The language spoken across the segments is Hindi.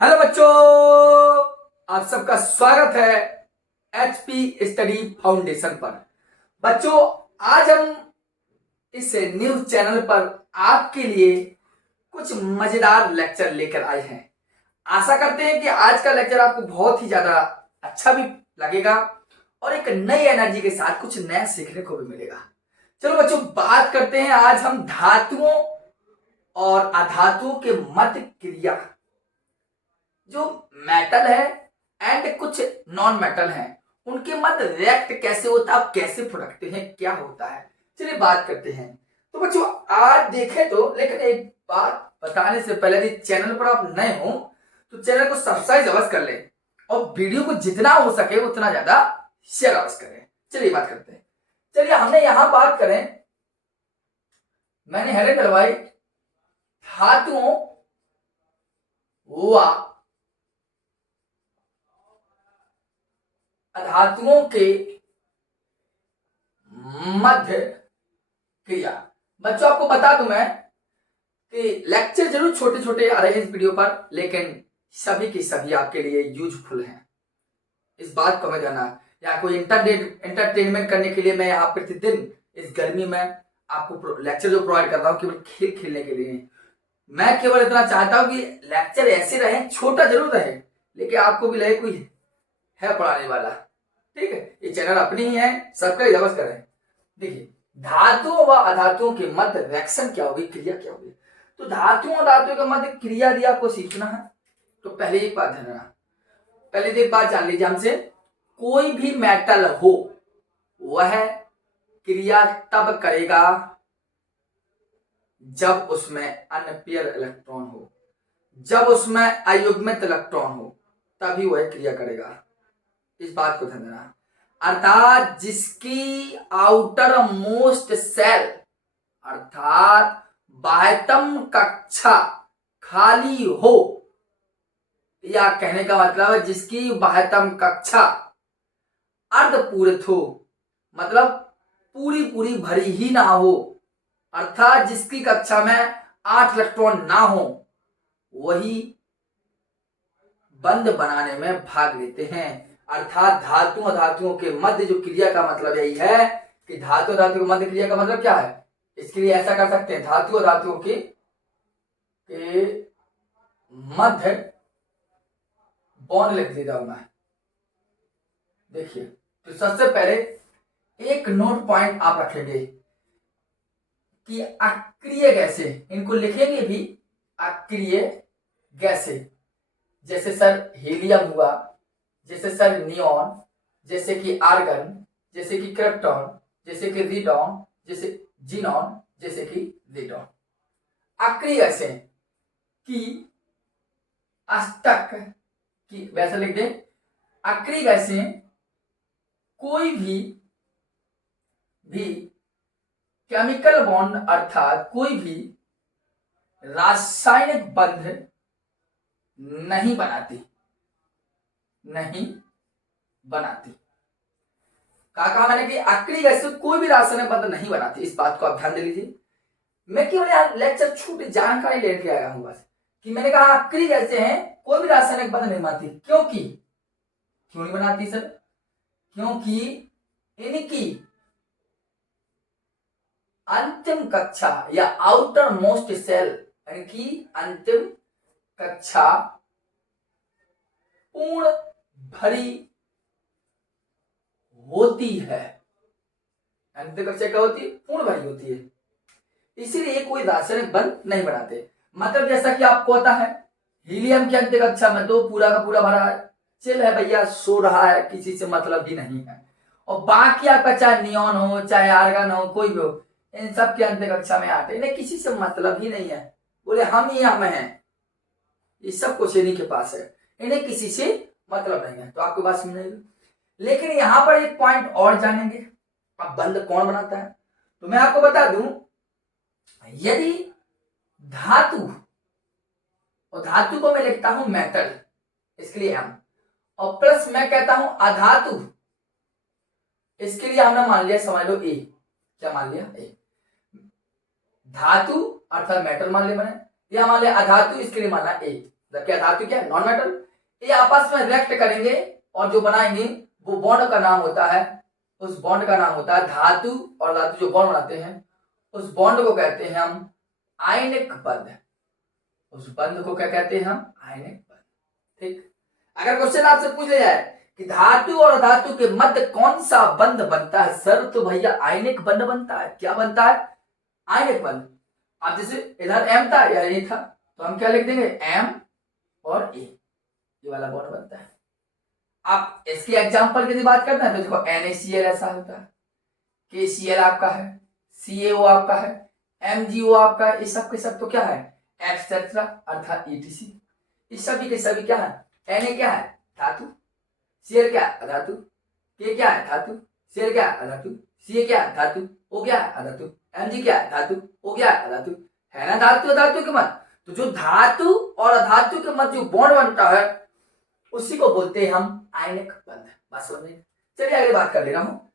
हेलो बच्चों, आप सबका स्वागत है एचपी स्टडी फाउंडेशन पर। बच्चों, आज हम इस न्यूज चैनल पर आपके लिए कुछ मजेदार लेक्चर लेकर आए हैं। आशा करते हैं कि आज का लेक्चर आपको बहुत ही ज्यादा अच्छा भी लगेगा और एक नई एनर्जी के साथ कुछ नया सीखने को भी मिलेगा। चलो बच्चों, बात करते हैं। आज हम धातुओं और अधातुओं के मध्य क्रिया, जो मेटल है एंड कुछ नॉन मेटल है, उनके मध्य रिएक्ट कैसे होता है, कैसे फटकते हैं, क्या होता है, चलिए बात करते हैं। तो बच्चों, आज देखें तो, लेकिन एक बात बताने से पहले, यदि चैनल पर आप नए हो तो चैनल को सब्सक्राइब अवश्य कर लें और वीडियो को जितना हो सके उतना ज्यादा शेयर अवश्य करें। चलिए बात करते हैं। चलिए, हमने यहां बात करें, मैंने हेडिंग डलवाई धातुओं व अधातुओं के मध्य क्रिया। बच्चों, आपको बता दूं मैं कि लेक्चर जरूर छोटे छोटे आ रहे हैं इस वीडियो पर, लेकिन सभी के सभी आपके लिए यूजफुल हैं। इस बात को हमें जाना, या कोई एंटरटेनमेंट करने के लिए मैं यहाँ प्रतिदिन इस गर्मी में आपको लेक्चर जो प्रोवाइड कर रहा हूँ, केवल खेल खेलने के लिए। मैं केवल इतना चाहता हूं कि लेक्चर ऐसे रहे, छोटा जरूर रहे, लेकिन आपको भी लगे कोई है पढ़ाने वाला। ठीक है, ये चैनल अपनी ही है, सब्सक्राइब अवश्य करें। देखिए, धातुओं व अधातुओं के मध्य रिएक्शन क्या होगी, क्रिया क्या होगी। तो धातुओं और धातुओं के मध्य क्रिया दिया आपको सीखना है। तो पहले एक बात ध्यान रखना, पहले एक बात जान लीजिए हमसे, कोई भी मेटल हो वह क्रिया तब करेगा जब उसमें अनपेयर इलेक्ट्रॉन हो, जब उसमें अयुग्मित इलेक्ट्रॉन हो, तभी वह क्रिया करेगा। इस बात को ध्यान देना। अर्थात जिसकी आउटर मोस्ट सेल, अर्थात बाह्यतम कक्षा खाली हो, या कहने का मतलब है जिसकी बाह्यतम कक्षा अर्धपूरित हो, मतलब पूरी पूरी भरी ही ना हो, अर्थात जिसकी कक्षा में 8 इलेक्ट्रॉन ना हो, वही बंध बनाने में भाग लेते हैं। अर्थात धातु और धातुओं के मध्य जो क्रिया का मतलब यही है कि धातु और धातु के मध्य क्रिया का मतलब क्या है। इसके लिए ऐसा कर सकते हैं, धातु और धातुओं के मध्य बॉन्ड लिख देता हूं मैं। देखिए, तो सबसे पहले एक नोट पॉइंट आप रखेंगे कि अक्रिय गैसे, इनको लिखेंगे भी अक्रिय गैसे, जैसे सर हीलियम हुआ, जैसे सर नियॉन, जैसे कि आर्गन, जैसे कि क्रिप्टॉन, जैसे कि रेडॉन, जैसे जीनॉन, जैसे कि रेडॉन। अक्रिय गैसें की अष्टक की, वैसे लिख दें, अक्रिय गैसें कोई भी केमिकल बॉन्ड, अर्थात कोई भी रासायनिक बंध नहीं बनाती, नहीं बनाती। कहा मैंने कि अक्रिय गैसें कोई भी रासायनिक बंध नहीं बनाती। इस बात को आप ध्यान दे लीजिए। मैं केवल यहाँ लेक्चर छोटी जानकारी लेके आया हूं बस, कि मैंने कहा अक्रिय गैसें हैं, कोई भी रासायनिक बंध नहीं बनाती। क्यों नहीं बनाती सर? क्योंकि इनकी अंतिम कक्षा या आउटर मोस्ट सेल, इनकी अंतिम कक्षा पूर्ण भरी होती है। अंतिम कक्षा क्या होती है? पूर्ण भरी होती है, इसीलिए कोई रासायनिक बंध नहीं बनाते। मतलब जैसा कि आपको पता है, हीलियम की अंतिम कक्षा में तो पूरा का पूरा भरा है, चिल है भैया, सो रहा है, किसी से मतलब ही नहीं है। और बाकी आपका चाहे नियॉन हो, चाहे आर्गन हो, कोई भी हो, इन सब के अंतिम कक्षा में आते, इन्हें किसी से मतलब ही नहीं है। बोले हम ही हम हैं, ये सब कुछ इन्हीं के पास है, इन्हें किसी से मतलब नहीं है। तो आपको बात समझेगी। लेकिन यहां पर एक पॉइंट और जानेंगे, अब बंध कौन बनाता है। तो मैं आपको बता दूं, यदि धातु, और धातु को मैं लिखता हूं मेटल, इसके लिए हम, और प्लस मैं कहता हूं अधातु, इसके लिए हमने मान लिया, समझ लो ए। क्या मान लिया? ए। धातु अर्थात मेटल मान लिया मैंने, या मान लिया अधातु, इसके लिए माना ए। क्या धातु क्या है, नॉन मेटल। ये आपस में रिएक्ट करेंगे और जो बनाएंगे वो बॉन्ड का नाम होता है, उस बॉन्ड का नाम होता है, धातु और धातु जो बॉन्ड बनाते हैं उस बॉन्ड को कहते हैं हम आयनिक बंध। उस बंध को क्या कहते हैं हम, आयनिक बंध। ठीक, अगर क्वेश्चन आपसे पूछ लिया जाए कि धातु और धातु के मध्य कौन सा बंध बनता है सर, तो भैया आयनिक बंध बनता है। क्या बनता है, आयनिक बंध। अब जैसे इधर एम था या ए था तो हम क्या लिख देंगे, एम और ए, ये वाला बॉन्ड बनता है। आप इसकी एग्जांपल की बात करते हैं तो देखो NaCl ऐसा होता है, KCl आपका है, CaO आपका है, MgO आपका है, ये सब के सब तो क्या है, एक्सेट्रा अर्थात ETC। इस सभी के सभी क्या है, Na क्या है, धातु, Cl क्या है, अधातु, K क्या है, धातु, Cl क्या है, अधातु, Ca क्या है, धातु, O क्या है, अधातु, Mg क्या है, धातु, O क्या है, अधातु, है ना धातु धातु के मध्य। तो जो धातु और अधातु के मध्य जो बॉन्ड बनता है उसी को बोलते हैं हम आयनिक बंध। बात समझ में। चलिए अगली बात कर ले रहा हूँ,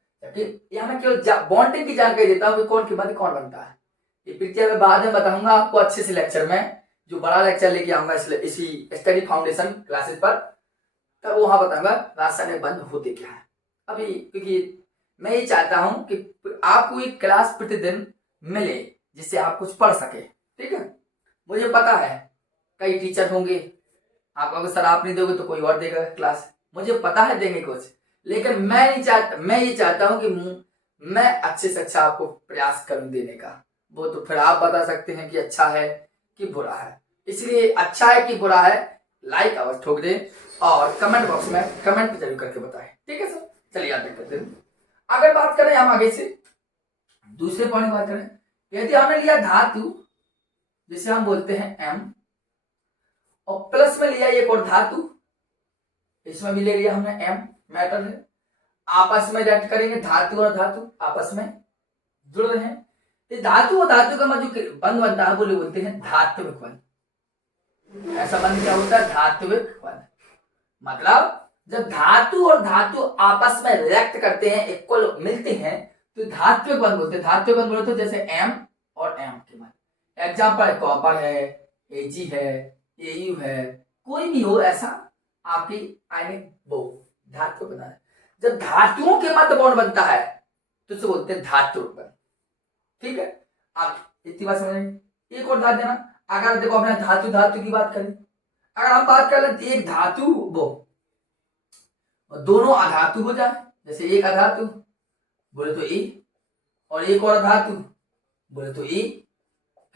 यहाँ मैं केवल बॉन्डिंग की जानकारी देता हूँ कि कौन के मध्य कौन बनता है। ये प्रक्रिया मैं बाद में बताऊंगा आपको अच्छे से लेक्चर में, जो बड़ा लेक्चर लेके आऊंगा इसी स्टडी फाउंडेशन क्लासेस पर, तब वहां बताऊंगा रासायनिक बंध होते क्या है। अभी क्योंकि मैं ये चाहता हूं कि आपको एक क्लास प्रतिदिन मिले जिससे आप कुछ पढ़ सके। ठीक है, मुझे पता है कई टीचर होंगे, आप अगर सर आप नहीं दोगे तो कोई और देगा क्लास, मुझे पता है देंगे कुछ, लेकिन मैं ये चाहता हूं कि मैं अच्छे से अच्छा आपको प्रयास करूं देने का। वो तो फिर आप बता सकते हैं कि अच्छा है कि बुरा है। इसलिए अच्छा है कि बुरा है लाइक अवश्य ठोक दे और कमेंट बॉक्स में कमेंट जरूर करके बताएं। ठीक है सर, चलिए याद करते हैं। अगर बात करें हम आगे से दूसरे पॉइंट बात करें, यदि हमने लिया धातु जिसे हम बोलते हैं एम, और प्लस में लिया एक और धातु, इसमें भी ले लिया हमने एम, मेटल है, आपस में रिएक्ट करेंगे, धातु और धातु आपस में जुड़ रहे हैं, ये धातु और धातु का जो बंध बनता है वो बोलते हैं धात्विक बंध। ऐसा बंध क्या होता है, धात्विक बंध। मतलब जब धातु और धातु आपस में रिएक्ट करते हैं, इक्वल मिलते हैं, तो धात्विक बंध बोलते हैं। धात्विक बंध बोलते हैं जैसे एम और एम के मध्य। एग्जाम्पल है कॉपर है, Ag है, Au है, कोई भी हो ऐसा आपकी आयनिक वो धातु बना है। जब धातुओं के मध्य बॉन्ड बनता है तो उसे बोलते हैं धात्विक बंध। ठीक है, आप इतनी बात समझेंगे। एक और बात देना, अगर देखो अपने धातु धातु की बात करें, अगर हम बात कर लें एक धातु वो दोनों अधातु हो जाए, जैसे एक अधातु बोले तो ए और एक और अधातु बोले तो ए,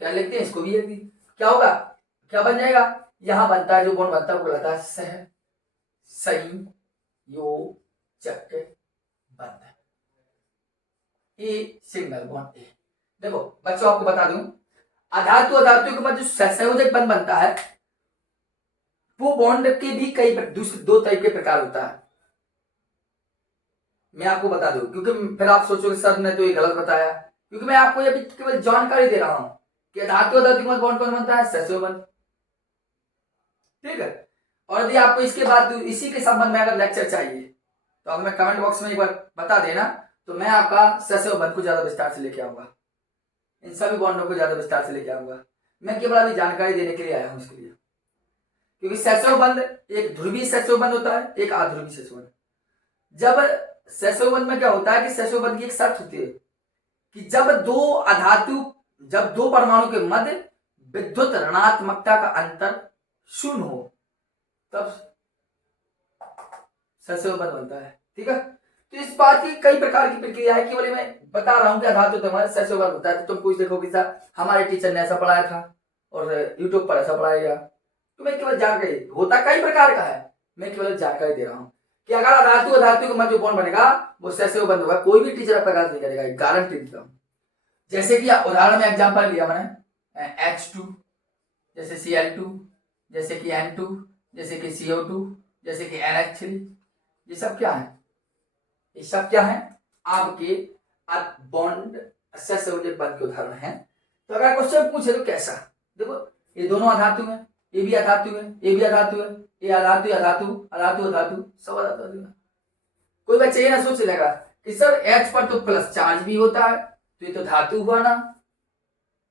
क्या लिखते हैं इसको भी लिखते हैं, क्या होगा, क्या बन जाएगा, यहां बनता है जो बॉन्ड बनता है वो कहलाता है सह संयोजक बंध। ए सिंगल बॉन्ड ए। देखो बच्चों आपको बता दूं, अधातु अधातु के मध्य जो सहसंयोजक बंध बनता है वो बॉन्ड के भी कई दूसरे दो तरह के प्रकार होता है। मैं आपको बता दूं क्योंकि फिर आप सोचोगे सर ने तो ये गलत बताया, क्योंकि मैं आपको ये केवल जानकारी दे रहा हूं कि धातु अधातु के मध्य बॉन्ड कौन बनता है, सहसंयोजक बंध। ठीक है, और यदि आपको इसके बाद इसी के संबंध में अगर लेक्चर चाहिए तो हमें कमेंट बॉक्स में एक बार बता देना, तो मैं आपका सहसंयोजक बंध को ज्यादा विस्तार से लेके आऊंगा, इन सभी बॉन्डों को ज्यादा विस्तार से लेके आऊंगा। मैं केवल अभी जानकारी देने के लिए आया हूं इसके लिए, क्योंकि सहसंयोजक बंध एक ध्रुवीय सहसंयोजक बंध होता है, एक अध्रुवीय सहसंयोजक बंध। जब सहसंयोजक बंध में क्या होता है कि सहसंयोजक बंध की एक शर्त होती है कि जब दो परमाणु के मध्य विद्युत ऋणात्मकता का अंतर शून्य हो तब सहसंयोजक बंध बनता है। ठीक है, तो इस बात की कई प्रकार की प्रक्रिया है, केवल मैं बता रहा हूं कि धातु तुम्हारे सहसंयोजक बंध होता है। तो तुम कुछ देखो कि सर हमारे टीचर ने ऐसा पढ़ाया था और यूट्यूब पर ऐसा पढ़ाया गया, तो मैं केवल जानकारी, होता कई प्रकार का है, मैं केवल जानकारी दे रहा हूं कि अगर अधातु अधातु के मध्य जो बॉन्ड बनेगा वो सहसंयोजक बंध होगा। कोई भी टीचर आपका गलत नहीं करेगा, गारंटी देता हूं। जैसे कि उदाहरण में एग्जांपल लिया मैंने H2, जैसे Cl2, जैसे कि N2, जैसे कि CO2, जैसे कि NH3, ये सब क्या है, ये सब क्या है आपके बॉन्ड सहसंयोजक बंध के उदाहरण हैं। तो अगर क्वेश्चन पूछे तो कैसा, देखो ये दोनों अधातु हैं, ये भी अधातु है, ये भी अधातु है, ये अधातु अधातु अधातु अधातु सब अधातु है। कोई बच्चा ये ना सोच लेगा कि सर H पर तो प्लस चार्ज भी होता है तो ये तो धातु हुआ ना,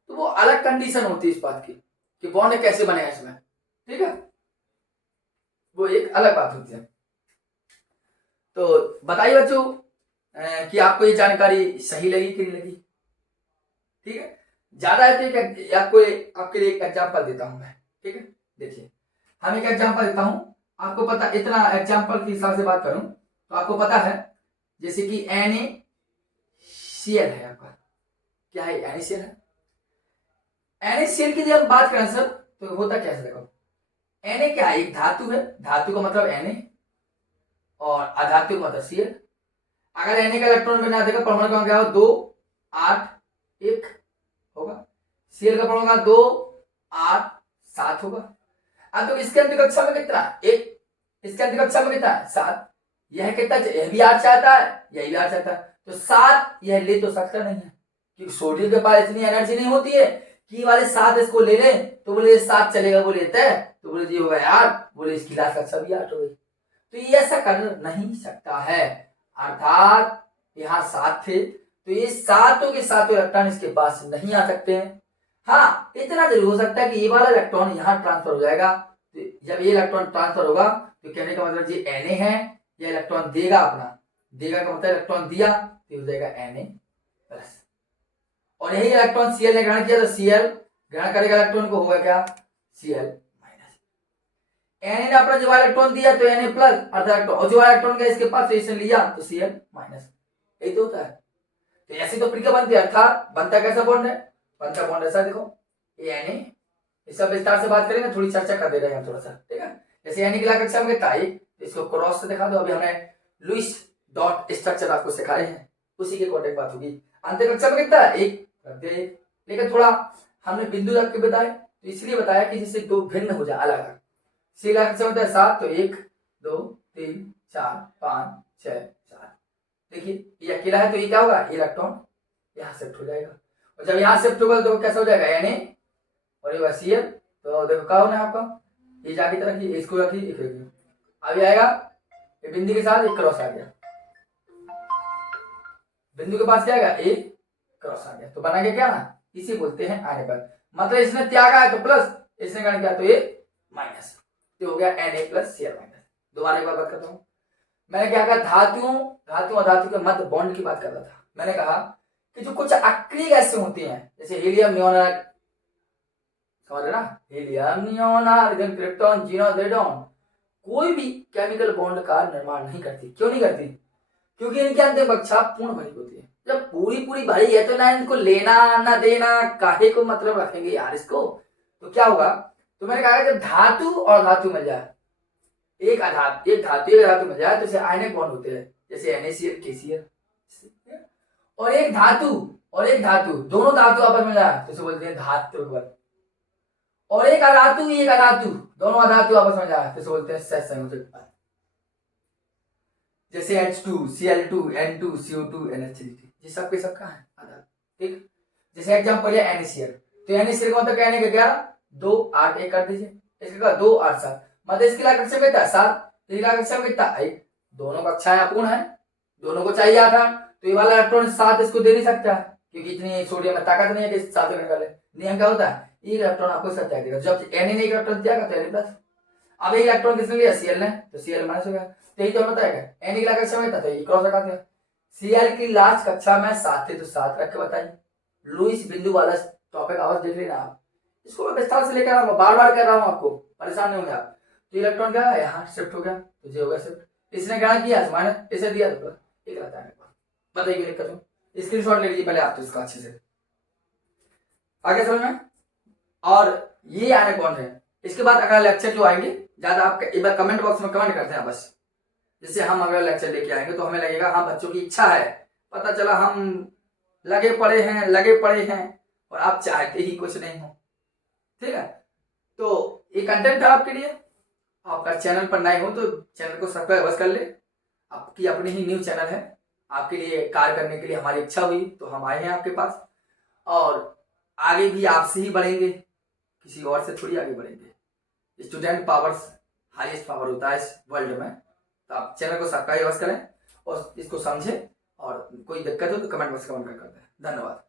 तो वो अलग कंडीशन होती है इस बात की कि बॉन्ड कैसे बनेगा इसमें। ठीक है, वो एक अलग बात होती है। तो बताइए बच्चों कि आपको ये जानकारी सही लगी कि नहीं लगी। ठीक है, ज्यादा है तो आपको आपके लिए एक एग्जाम्पल देता हूं मैं। ठीक है, देखिए हम एक एग्जाम्पल देता हूं, आपको पता, इतना एग्जाम्पल के हिसाब से बात करूं तो आपको पता है जैसे कि NaCl है आपका, क्या है NaCl है। NaCl की जब हम बात करें सर तो होता क्या है, देखो Na क्या है, एक धातु है, धातु का मतलब Na और अधातु का मतलब Cl। अगर Na का इलेक्ट्रॉन में ना देगा परमाणु क्रमांक क्या हो, 2 8 1 होगा, Cl का परमाणु क्रमांक 2 8 7 होगा। अब तो इसके अंतिम कक्षा में कितना, एक, इसके अंतिम कक्षा में कितना है 7, यह कितना, यह भी 8 चाहता है, यह भी 8 चाहता है, तो 7 यह ले तो सकता नहीं है क्योंकि सोडियम के पास इतनी एनर्जी नहीं होती है कि वाले 7 इसको ले लें, तो बोले 7 चलेगा, वो लेता है तो बोले जी होगा 8, बोले इसकी लास्ट कक्षा भी 8 हो गई। तो ये ऐसा कर नहीं सकता है, अर्थात यहाँ 7 थे तो ये सातों के सातों इलेक्ट्रॉन इसके पास नहीं आ सकते हैं। हाँ, इतना जरूर हो सकता है कि ये वाला इलेक्ट्रॉन यहाँ ट्रांसफर हो जाएगा, तो जब ये इलेक्ट्रॉन ट्रांसफर होगा तो कहने का मतलब ये Na है, ये इलेक्ट्रॉन देगा अपना, देगा का मतलब इलेक्ट्रॉन दिया तो हो जाएगा Na प्लस, और यही इलेक्ट्रॉन Cl ने ग्रहण किया तो Cl ग्रहण करेगा इलेक्ट्रॉन को, होगा क्या Cl माइनस। Na ने अपना जो इलेक्ट्रॉन दिया तो Na प्लस, अर्थात और जो इलेक्ट्रॉन का इसके पास इसने लिया तो Cl माइनस, यही तो होता है। तो ऐसी तो प्रक्रिया बनती है, अर्थात बनता कैसा बॉन्ड है, बनता बॉन्ड ऐसा, देखो ये Na, इस सब विस्तार से बात करेंगे, थोड़ी चर्चा कर दे रहे हैं थोड़ा सा। ठीक है, जैसे Na की कक्षा में कितना, इसको क्रॉस से दिखा दो, अभी हमने लुईस डॉट स्ट्रक्चर आपको सिखाए हैं, उसी के कॉन्टेक्ट बात होगी। अंत कक्षा में कितना, एक, लेकिन थोड़ा हमने बिंदु रख के बताए तो इसलिए बताया कि जिससे दो भिन्न हो जाए, अलग अलग। सी कक्षा में 7 तो 1 2 3 4 5 6 7, देखिए ये अकेला है तो ये क्या होगा, इलेक्ट्रॉन यहाँ शिफ्ट हो जाएगा, और जब यहाँ शिफ्ट होगा तो कैसा हो जाएगा Na और ये Cl, तो देखो क्या होना है आपका, ये जाके तरफ रखिए, इसको रखिए, एक रखिए, अभी आएगा ये बिंदु के साथ एक क्रॉस आ गया, बिंदु के पास क्या आएगा, एक क्रॉस आ गया, तो बना गया क्या ना, इसी बोलते हैं आने पर, मतलब इसने त्यागा है तो प्लस, इसने ग्रहण किया तो ये माइनस, तो हो गया Na प्लस Cl माइनस। दोबारा एक बार बात करता हूँ, मैंने क्या कहा, धातुओं धातु धातु के मध्य बॉन्ड की बात कर रहा था। मैंने कहा कि जो कुछ अक्रिय गैसें होती हैं जैसे हीलियम नियोन, समझ रहे ना, helium neon argon krypton xenon radon, कोई भी केमिकल बॉन्ड का निर्माण नहीं करती। क्यों नहीं करती, क्योंकि इनके अंतिम कक्षा पूर्ण भरी होती है। जब पूरी पूरी भरी है तो ना इनको लेना ना देना, काहे को मतलब रखेंगे यार इसको, तो क्या होगा, तो मैंने कहा जब धातु और धातु मिल जाए, एक धातु मिल जाए तो इसे आयनिक बॉन्ड होते हैं, जैसे NaCl KCl, और एक धातु दोनों धातु आपस में जाए तो इसे बोलते हैं धातु, और एक अधातु दोनों अधातु आपस में जाए तो इसे बोलते हैं सहसंयोजक बल, जैसे H2 Cl2 N2 CO2 NH3, ये सब के सब कहाँ है, अधातु। ठीक, जैसे एग्जांपल है NaCl, तो NaCl का मतलब कहने का क्या, 2 8 1 कर दीजिए, इसका 2 8 7, मतलब इसकी कक्षा में कितना 7, इसकी कक्षा में कितना 1, दोनों कक्षाएं अपूर्ण है, दोनों को चाहिए आधार, तो ये वाला इलेक्ट्रॉन 7 इसको दे नहीं सकता क्योंकि इतनी सोडियम में ताकत नहीं है कि 7 निकाले। नियम क्या होता है, ये इलेक्ट्रॉन आपको सब त्याग देगा, जब Na ने इलेक्ट्रॉन त्यागा तो Na प्लस, अब एक इलेक्ट्रॉन किसने लिया Cl ने, तो Cl माइनस हो गया, तो यही तो बताएगा Na की कक्षा में था तो ये क्रॉस रखा दिया, Cl की लास्ट कक्षा में 7 थे तो 7 रख के बताइए। लुईस बिंदु वाला टॉपिक आवाज देख लेना आप, इसको विस्तार से लेकर आऊंगा, बार बार कर रहा हूँ, आपको परेशान नहीं होंगे आप। तो इलेक्ट्रॉन क्या है, यहाँ शिफ्ट हो गया तो ये हो गया शिफ्ट, इसने ग्रहण किया माइनस, इसे दिया तो एक रहता है, बताइए दिक्कत हो, स्क्रीनशॉट ले लीजिए पहले आप तो इसका अच्छे से, आगे समझ में। और ये आने कौन है, इसके बाद अगला लेक्चर जो आएंगे, ज्यादा आप एक बार कमेंट बॉक्स में कमेंट करते हैं बस, जैसे हम अगला लेक्चर लेके आएंगे तो हमें लगेगा हाँ बच्चों की इच्छा है, पता चला हम लगे पड़े हैं और आप चाहते ही कुछ नहीं हो। ठीक है, तो ये कंटेंट है आपके लिए, आपका चैनल पर नए हो तो चैनल को सब्सक्राइब बस कर ले, आपकी अपनी ही न्यूज चैनल है, आपके लिए कार्य करने के लिए हमारी इच्छा हुई तो हम आए हैं आपके पास, और आगे भी आपसे ही बढ़ेंगे, किसी और से थोड़ी आगे बढ़ेंगे। स्टूडेंट पावर्स हाईएस्ट पावर होता है इस वर्ल्ड में, तो आप चैनल को सब्सक्राइब बस करें और इसको समझें, और कोई दिक्कत हो तो कमेंट बॉक्स कमेंट कर करते हैं। धन्यवाद।